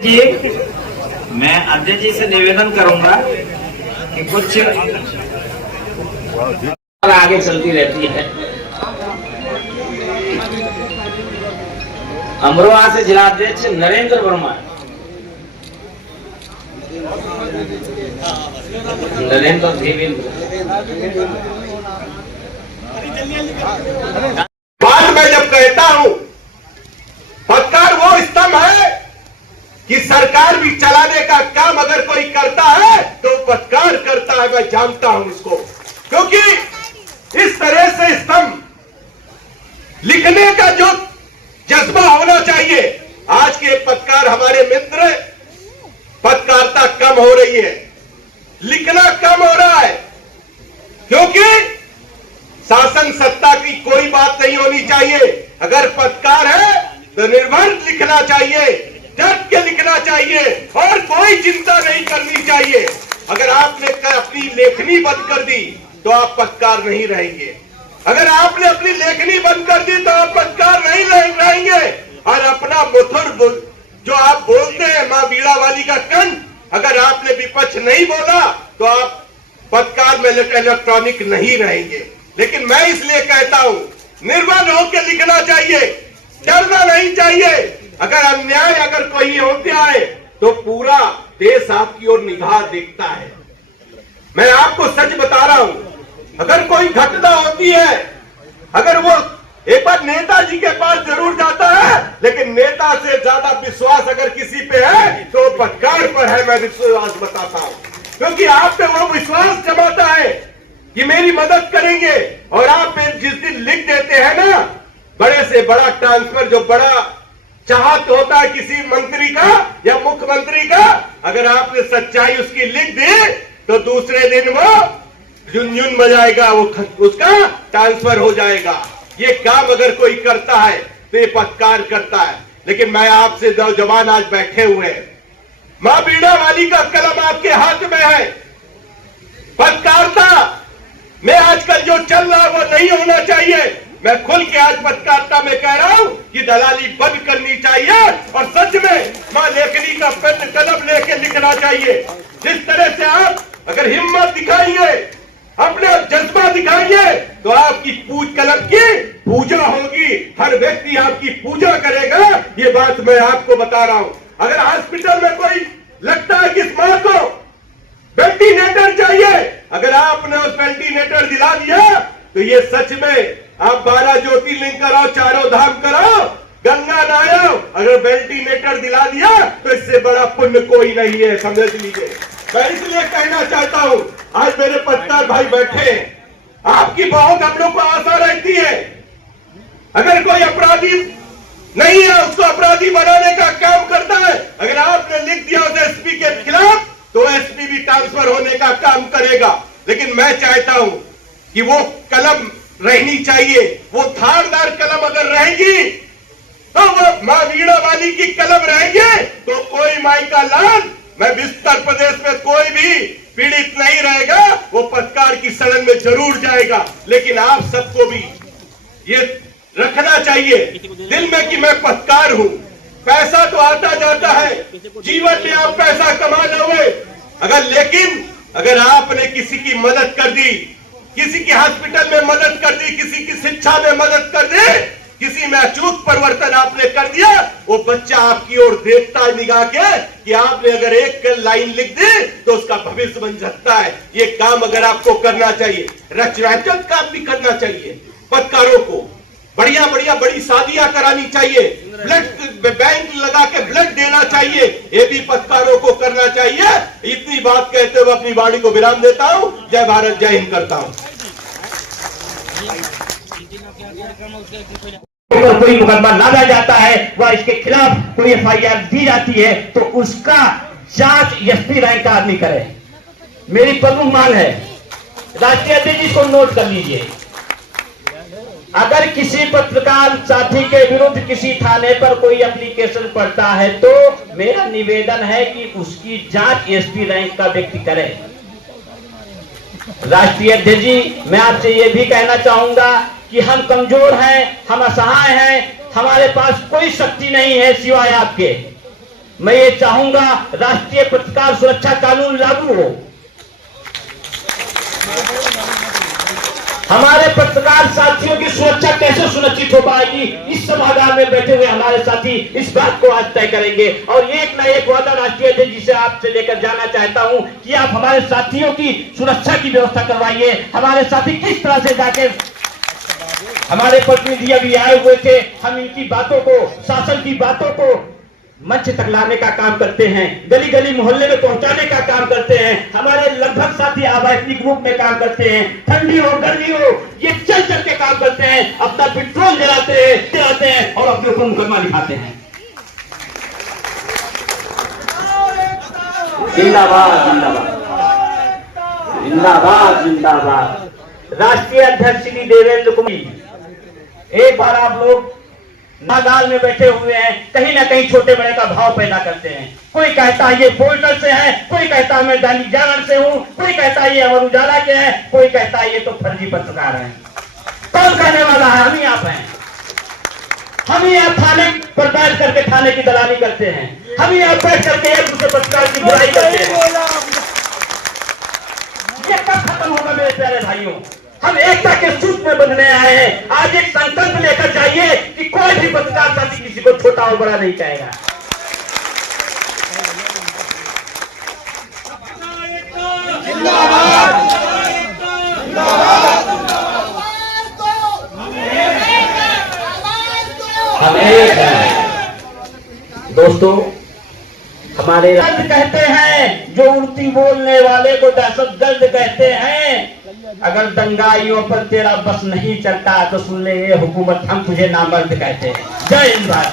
जी, मैं अध्यक्ष जी से निवेदन करूंगा कि कुछ आगे चलती रहती है। अमरोहा से जिलाध्यक्ष नरेंद्र वर्मा। नरेंद्र देवेंद्र। बात मैं जब कहता हूं पत्रकार वो स्तंभ है कि सरकार भी चलाने का काम अगर कोई करता है तो पत्रकार करता है। मैं जानता हूं इसको, क्योंकि इस तरह से स्तंभ लिखने का जो जज्बा होना चाहिए। आज के पत्रकार हमारे मित्र, पत्रकारिता कम हो रही है, लिखना कम हो रहा है, क्योंकि शासन सत्ता की कोई बात नहीं होनी चाहिए। अगर पत्रकार है तो निर्भर लिखना चाहिए, डट के लिखना चाहिए और कोई चिंता नहीं करनी चाहिए। अगर आपने अपनी लेखनी बंद कर दी तो आप पत्रकार नहीं रहेंगे। अगर आपने अपनी लेखनी बंद कर दी तो आप पत्रकार नहीं रहेंगे। और अपना मुथुर जो आप बोलते हैं, मां बीड़ा वाली का कंठ, अगर आपने विपक्ष नहीं बोला तो आप पत्रकार में इलेक्ट्रॉनिक नहीं रहेंगे। लेकिन मैं इसलिए कहता हूं निर्भर होकर लिखना चाहिए, डरना नहीं चाहिए। अगर अन्याय अगर कोई होता है तो पूरा देश आपकी ओर निगाह देखता है। मैं आपको सच बता रहा हूं, अगर कोई घटना होती है, अगर वो एक बार नेताजी के पास जरूर जाता है, लेकिन नेता से ज्यादा विश्वास अगर किसी पे है तो पत्रकार पर है। मैं विश्वास बताता हूं, क्योंकि आप पे वो विश्वास जमाता है कि मेरी मदद करेंगे। और आप जिस दिन लिख देते हैं ना, बड़े से बड़ा ट्रांसफर, जो बड़ा चाहत होता है किसी मंत्री का या मुख्यमंत्री का, अगर आपने सच्चाई उसकी लिख दी तो दूसरे दिन वो झुनझुन बजाएगा, वो उसका ट्रांसफर हो जाएगा। ये काम अगर कोई करता है तो ये पत्रकार करता है। लेकिन मैं आपसे नौजवान आज बैठे हुए हैं, मां बीड़ा वाली का कलम आपके हाथ में है। पत्रकारिता में आजकल जो चल रहा है वो नहीं होना चाहिए। मैं खुल के आज पत्रकारिता में कह रहा हूं कि दलाली बंद करनी चाहिए और सच में मां लेखनी का पेन कलम लेके लिखना चाहिए। जिस तरह से आप अगर हिम्मत दिखाएंगे, अपने जज्बा दिखाएंगे, तो आपकी कलम की पूजा होगी, हर व्यक्ति आपकी पूजा करेगा। ये बात मैं आपको बता रहा हूं। अगर हॉस्पिटल में कोई लगता है कि इस मां को वेंटिलेटर चाहिए, अगर आपने उस वेंटिलेटर दिला दिया तो ये सच में आप 12 ज्योतिर्लिंग कराओ, चारों धाम कराओ, गंगा नहाओ, अगर वेंटिलेटर दिला दिया तो इससे बड़ा पुण्य कोई नहीं है, समझ लीजिए। मैं इसलिए कहना चाहता हूं, आज मेरे पत्रकार भाई बैठे हैं, आपकी बहुत हम लोग को आशा रहती है। अगर कोई अपराधी नहीं है उसको अपराधी बनाने का काम करता है। अगर आपने लिख दिया उस एसपी के खिलाफ तो एसपी भी ट्रांसफर होने का काम करेगा। लेकिन मैं चाहता हूं कि वो कलम रहनी चाहिए, वो धारदार कलम अगर रहेगी तो वो मां बीड़ा वाली की कलम रहेगी तो कोई माई का लाल, मैं उत्तर प्रदेश में कोई भी पीड़ित नहीं रहेगा। वो पत्रकार की शरण में जरूर जाएगा। लेकिन आप सबको भी ये रखना चाहिए दिल में कि मैं पत्रकार हूं। पैसा तो आता जाता है, जीवन में आप पैसा कमा लोगे, लेकिन अगर आपने किसी की मदद कर दी, किसी की हॉस्पिटल में मदद कर दी, किसी की शिक्षा में मदद कर दी, किसी में अचूक परिवर्तन आपने कर दिया, वो बच्चा आपकी ओर देखता है निगाह के कि आपने अगर एक लाइन लिख दी तो उसका भविष्य बन सकता है। ये काम अगर आपको करना चाहिए, रचनात्मक काम भी करना चाहिए। पत्रकारों को बढ़िया बढ़िया बड़ी शादियां करानी चाहिए, ब्लड बैंक लगा के ब्लड देना चाहिए, ये भी पत्रकारों को करना चाहिए। इतनी बात कहते हुए अपनी वाणी को विराम देता हूं। जय भारत, जय हिंद करता हूं। कोई मुकदमा लादा जाता है, वह इसके खिलाफ कोई एफआईआर दी जाती है तो उसका जांच एसपी रैंक का आदमी करे। मेरी प्रमुख मांग है, राष्ट्रीय अध्यक्ष जी को नोट कर लीजिए, अगर किसी पत्रकार साथी के विरुद्ध किसी थाने पर कोई एप्लीकेशन पड़ता है तो मेरा निवेदन है कि उसकी जांच एसपी रैंक का व्यक्ति करे। राष्ट्रीय अध्यक्ष जी, मैं आपसे यह भी कहना चाहूंगा कि हम कमजोर हैं, हम असहाय हैं, हमारे पास कोई शक्ति नहीं है सिवाय आपके। मैं ये चाहूंगा राष्ट्रीय पत्रकार सुरक्षा कानून लागू हो। हमारे पत्रकार साथियों की सुरक्षा कैसे सुनिश्चित हो पाएगी, इस सभागार में बैठे हुए हमारे साथी इस बात को आज तय करेंगे। और एक ना एक वादा राष्ट्रीय अध्यक्ष जी से आपसे लेकर जाना चाहता हूं कि आप हमारे साथियों की सुरक्षा की व्यवस्था करवाइए। हमारे साथी किस तरह से जाके, हमारे प्रतिनिधि अभी आए हुए थे, हम इनकी बातों को, शासन की बातों को मंच तक लाने का काम करते हैं, गली गली मोहल्ले में पहुंचाने का काम करते हैं। हमारे लगभग साथी आवासीय ग्रुप में काम करते हैं, ठंडी हो गर्मी हो ये चल चल के काम करते हैं, अपना पेट्रोल जलाते हैं और अपने ऊपर मुकदमा लिखाते हैं। जिंदाबाद जिंदाबाद जिंदाबाद जिंदाबाद। राष्ट्रीय अध्यक्ष श्री देवेंद्र कुमार, एक बार आप लोग नागाल में बैठे हुए हैं, कहीं ना कहीं छोटे बड़े का भाव पैदा करते हैं। कोई कहता है ये बोल्टर से है, कोई कहता है मैं दैनिक जागरण से हूं, कोई कहता है ये अमर उजाला के हैं, कोई कहता है ये तो फर्जी पत्रकार हैं। कौन कहने वाला है? हम ही आप हैं। हम ही आप थाने पर बैठ करके थाने की दलाली करते हैं, हम ही आप बैठ करके एक दूसरे पत्रकार की बुराई करते हैं। ये कब खत्म होगा मेरे प्यारे भाइयों? हम एकता के सूत्र में बंधने आए हैं। आज एक संकल्प लेकर जाइए कि कोई भी पत्रकार साथी किसी को छोटा और बड़ा नहीं कहेगा। हम एक हैं दोस्तों। हमारे दहशतगर्द कहते हैं, जो उल्टी बोलने वाले को दहशतगर्द कहते हैं। अगर दंगाइयों पर तेरा बस नहीं चलता तो सुन ले ये हुकूमत, हम तुझे नामर्द कहते हैं। जय हिंद भारत।